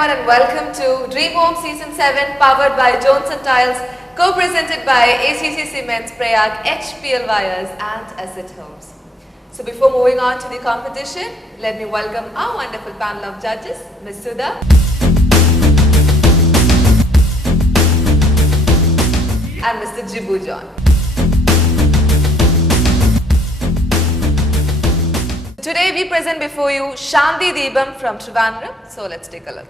everyone and welcome to Dream Home Season 7 powered by Johnson Tiles, co-presented by ACC Cements, Prayag, HPL Wires and Asset Homes. So before moving on to the competition, let me welcome our wonderful panel of judges, Ms. Sudha and Mr. Jibu John. Today we present before you Sandipam from Trivandrum. So let's take a look.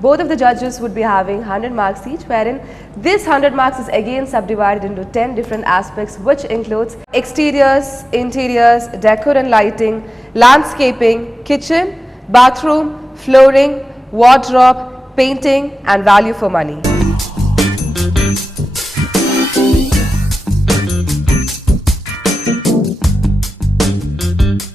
Both of the judges would be having 100 marks each, wherein this 100 marks is again subdivided into 10 different aspects, which includes exteriors, interiors, decor and lighting, landscaping, kitchen, bathroom, flooring, wardrobe, painting and value for money.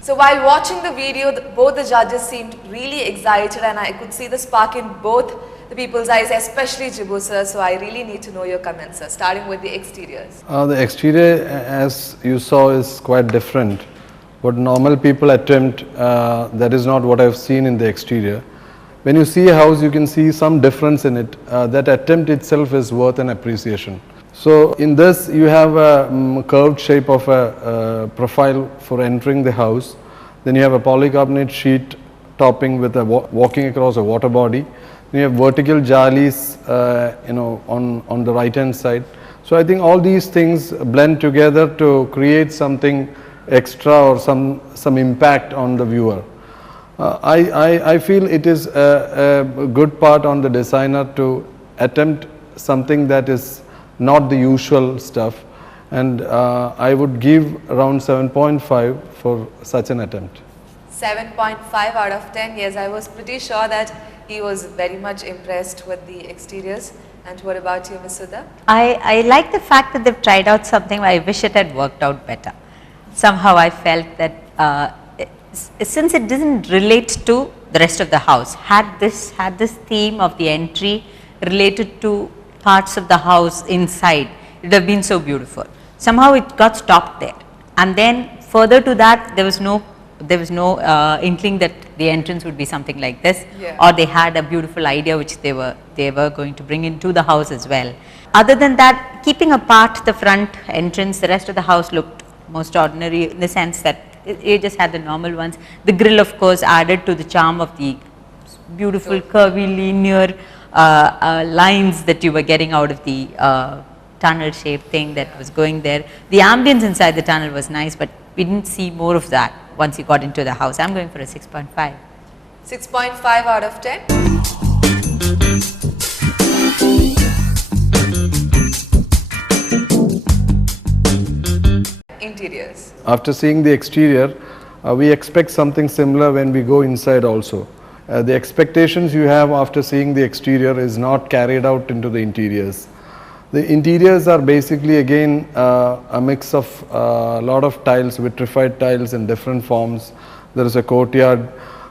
So while watching the video, both the judges seemed really excited and I could see the spark in both the people's eyes, especially Jibu sir. So I really need to know your comments, sir, starting with the exteriors. The exterior, as you saw, is quite different. What normal people attempt, that is not what I've seen in the exterior. When you see a house, you can see some difference in it. That attempt itself is worth an appreciation. So in this, you have a curved shape of a profile for entering the house. Then you have a polycarbonate sheet topping with a walking across a water body. Then you have vertical jalis, on the right hand side. So I think all these things blend together to create something extra or some impact on the viewer. I feel it is a good part on the designer to attempt something that is not the usual stuff, and I would give around 7.5 for such an attempt. 7.5 out of 10. Yes, I was pretty sure that he was very much impressed with the exteriors. And what about you, Ms. Sudha? I like the fact that they've tried out something. I wish it had worked out better. Somehow I felt that since it doesn't relate to the rest of the house, had this theme of the entry related to parts of the house inside, it would have been so beautiful. Somehow it got stopped there, and then further to that, there was no inkling that the entrance would be something like this, or they had a beautiful idea which they were going to bring into the house as well. Other than that, keeping apart the front entrance, the rest of the house looked most ordinary in the sense that it just had the normal ones. The grill, of course, added to the charm of the beautiful curvy linear lines that you were getting out of the tunnel shaped thing that was going there. The ambience inside the tunnel was nice, but we didn't see more of that once you got into the house. I'm going for a 6.5. 6.5 out of 10. Interiors. After seeing the exterior, we expect something similar when we go inside also. The expectations you have after seeing the exterior is not carried out into the interiors. The interiors are basically again a mix of a lot of tiles, vitrified tiles in different forms. There is a courtyard,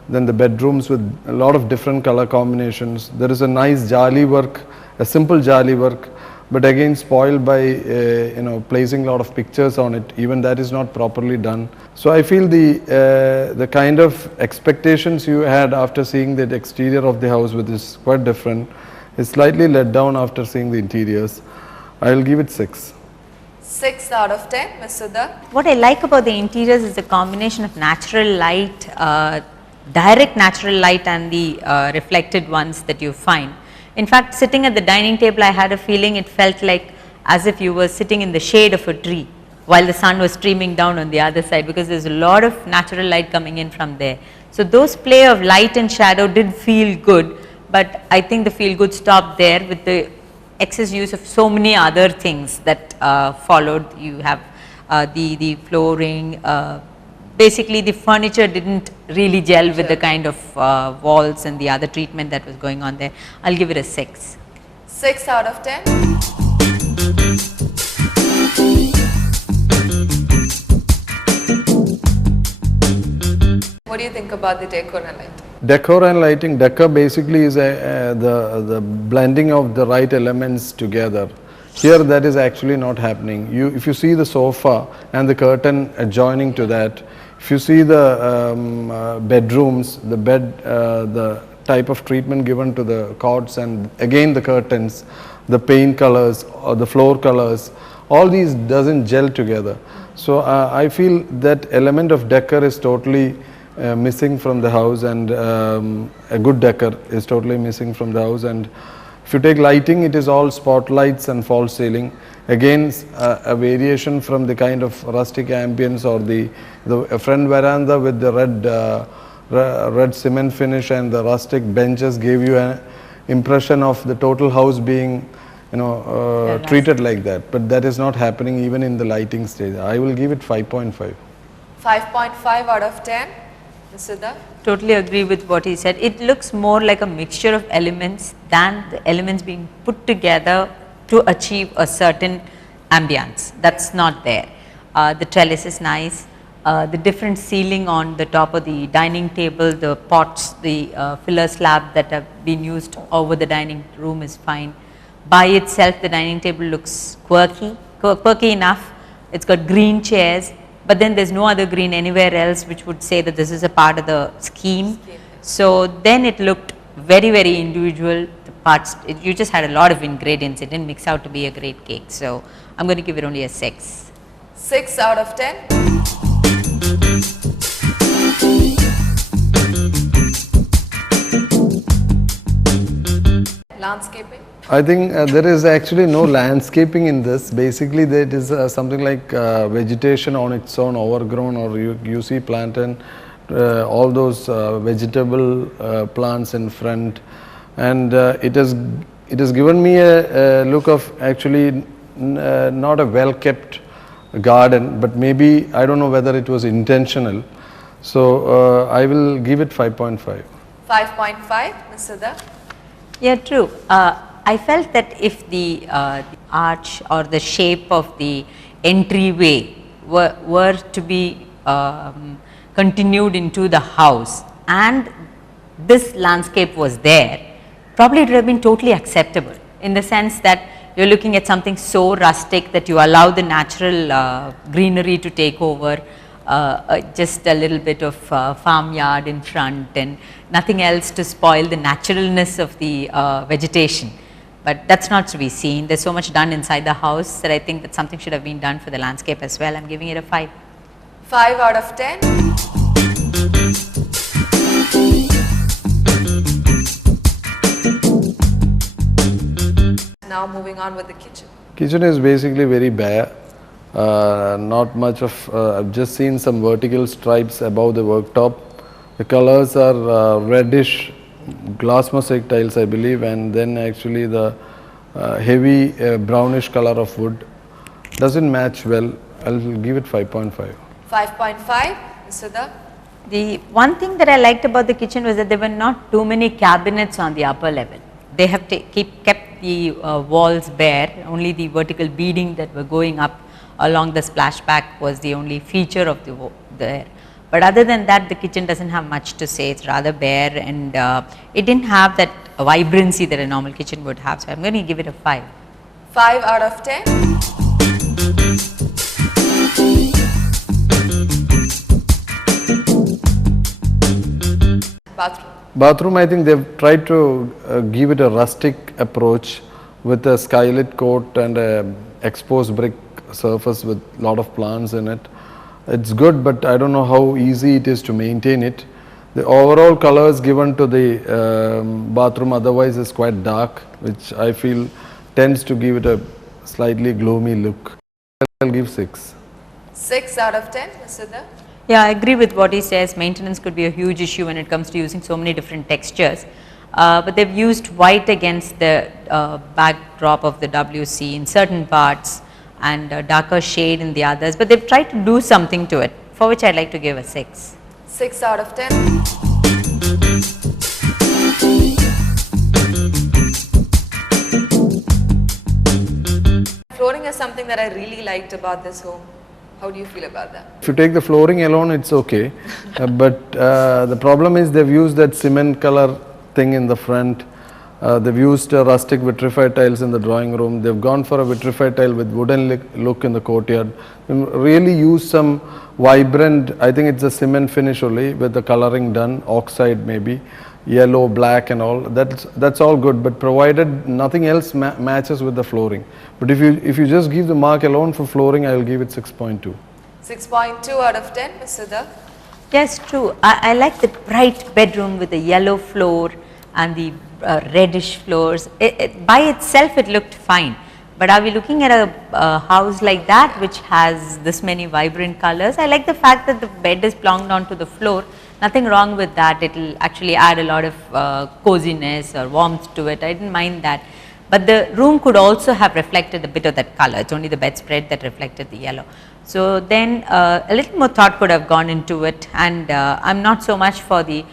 then the bedrooms with a lot of different color combinations. There is a nice jali work, a simple jali work, but again spoiled by placing a lot of pictures on it. Even that is not properly done. So I feel the kind of expectations you had after seeing the exterior of the house, which is quite different, is slightly let down after seeing the interiors. I will give it 6. 6 out of 10, Ms. Sudha. What I like about the interiors is the combination of natural light, direct natural light, and the reflected ones that you find. In fact, sitting at the dining table, I had a feeling it felt like as if you were sitting in the shade of a tree while the sun was streaming down on the other side, because there's a lot of natural light coming in from there. So those play of light and shadow did feel good, but I think the feel good stopped there with the excess use of so many other things that followed. You have the flooring, basically the furniture didn't really gel with the kind of walls and the other treatment that was going on there. I'll give it a 6. 6 out of 10. What do you think about the decor and lighting? Decor and lighting, decor basically is the blending of the right elements together. Here that is actually not happening. If you see the sofa and the curtain adjoining to that, if you see the bedrooms, the bed, the type of treatment given to the cots, and again the curtains, the paint colors or the floor colors, all these doesn't gel together. So I feel that element of decor is totally missing from the house, and a good decor is totally missing from the house. And if you take lighting, it is all spotlights and false ceiling. Again, a variation from the kind of rustic ambience or the front veranda with the red cement finish and the rustic benches gave you impression of the total house being, Very nice. treated like that. But that is not happening even in the lighting stage. I will give it 5.5. 5.5 out of 10. Mr. Dutt? Totally agree with what he said. It looks more like a mixture of elements than the elements being put together to achieve a certain ambience. That's not there. The trellis is nice. The different ceiling on the top of the dining table, the pots, the filler slab that have been used over the dining room is fine. By itself, the dining table looks quirky enough. It's got green chairs, but then there's no other green anywhere else which would say that this is a part of the scheme. So then it looked very, very individual. The parts, you just had a lot of ingredients. It didn't mix out to be a great cake. So I'm going to give it only a 6. 6 out of 10. Landscaping? I think there is actually no landscaping in this. Basically, there is something like vegetation on its own, overgrown, or you see plantain, all those vegetable plants in front, and it has given me a look of actually not a well kept garden, but maybe I don't know whether it was intentional. So I will give it 5.5. 5.5. Mr. Dutt? Yeah, true. I felt that if the arch or the shape of the entryway were to be continued into the house and this landscape was there, probably it would have been totally acceptable, in the sense that you're looking at something so rustic that you allow the natural greenery to take over, just a little bit of farmyard in front and nothing else to spoil the naturalness of the vegetation. But that's not to be seen. There's so much done inside the house that I think that something should have been done for the landscape as well. I'm giving it a 5. 5 out of 10. Now moving on with the kitchen. Kitchen is basically very bare. Not much of, I've just seen some vertical stripes above the worktop. The colors are reddish glass mosaic tiles, I believe, and then actually the heavy brownish color of wood doesn't match well. I'll give it 5.5. 5.5. Mr. Dutt? The one thing that I liked about the kitchen was that there were not too many cabinets on the upper level. They have kept the walls bare. Only the vertical beading that were going up along the splashback was the only feature of the there. But other than that, the kitchen doesn't have much to say. It's rather bare, and it didn't have that vibrancy that a normal kitchen would have. So I'm going to give it a 5. 5 out of 10. Bathroom. Bathroom, I think they've tried to give it a rustic approach with a skylit coat and a exposed brick surface with a lot of plants in it. It's good, but I don't know how easy it is to maintain it. The overall colors given to the bathroom otherwise is quite dark, which I feel tends to give it a slightly gloomy look. I'll give 6. 6 out of 10. Mr. Dutt? Yeah, I agree with what he says. Maintenance could be a huge issue when it comes to using so many different textures. But they've used white against the backdrop of the WC in certain parts and a darker shade in the others. But they've tried to do something to it, for which I'd like to give a 6. 6 out of 10. Flooring is something that I really liked about this home. How do you feel about that? If you take the flooring alone, it's okay. But the problem is they've used that cement color thing in the front. They've used rustic vitrified tiles in the drawing room. They've gone for a vitrified tile with wooden look in the courtyard. Really used some vibrant, I think it's a cement finish only with the coloring done, oxide maybe, yellow, black and all. That's all good, but provided nothing else matches with the flooring. But if you just give the mark alone for flooring, I will give it 6.2. 6.2 out of 10. Mr. Dutt? Yes, true. I like the bright bedroom with the yellow floor and the reddish floors. By itself it looked fine, but are we looking at a house like that which has this many vibrant colors? I like the fact that the bed is plonked onto the floor Nothing wrong with that. It will actually add a lot of coziness or warmth to it. I didn't mind that. But the room could also have reflected a bit of that color. It's only the bedspread that reflected the yellow. So then a little more thought could have gone into it, and I'm not so much for the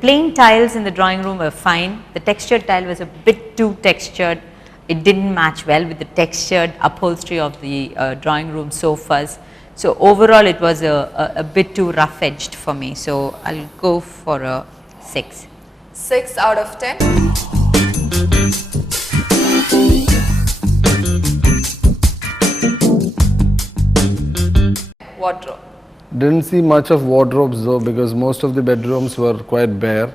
plain tiles in the drawing room were fine. The textured tile was a bit too textured. It didn't match well with the textured upholstery of the drawing room sofas. So overall it was a bit too rough edged for me. So I'll go for a 6. 6 out of 10. Wardrobe. Didn't see much of wardrobes though, because most of the bedrooms were quite bare.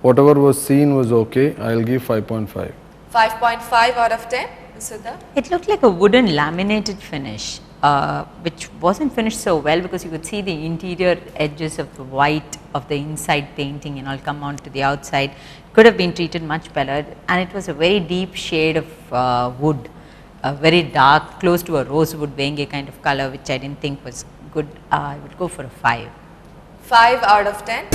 Whatever was seen was okay. I'll give 5.5. 5.5 out of 10. Ms. Sudha? It looked like a wooden laminated finish, which wasn't finished so well, because you could see the interior edges of the white of the inside painting and all come onto the outside. Could have been treated much better, and it was a very deep shade of wood, very dark, close to a rosewood Wenge kind of color, which I didn't think was good. I would go for a 5. 5 out of 10.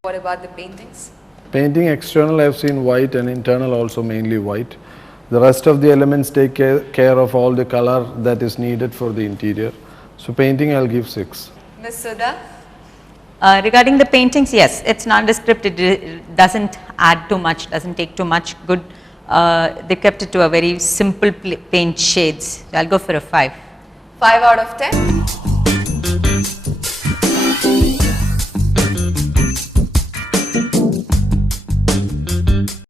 What about the paintings? Painting external I have seen white, and internal also mainly white. The rest of the elements take care of all the color that is needed for the interior. So painting I'll give 6. Ms. Sudha? Regarding the paintings, yes, it's nondescript. It doesn't add too much, doesn't take too much. Good. They kept it to a very simple paint shades. So I'll go for a 5. 5 out of 10.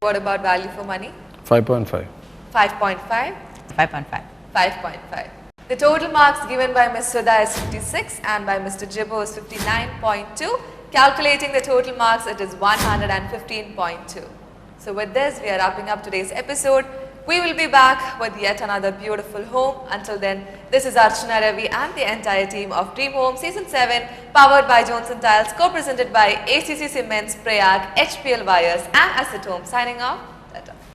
What about value for money? 5.5. 5.5. 5.5. 5.5. The total marks given by Ms. Sudha is 56 and by Mr. Jibbo is 59.2. Calculating the total marks, it is 115.2. So with this, we are wrapping up today's episode. We will be back with yet another beautiful home. Until then, this is Archana Ravi and the entire team of Dream Home Season 7, powered by Johnson Tiles, co-presented by ACC Cements, Prayag, HPL Wires and Asset Home. Signing off.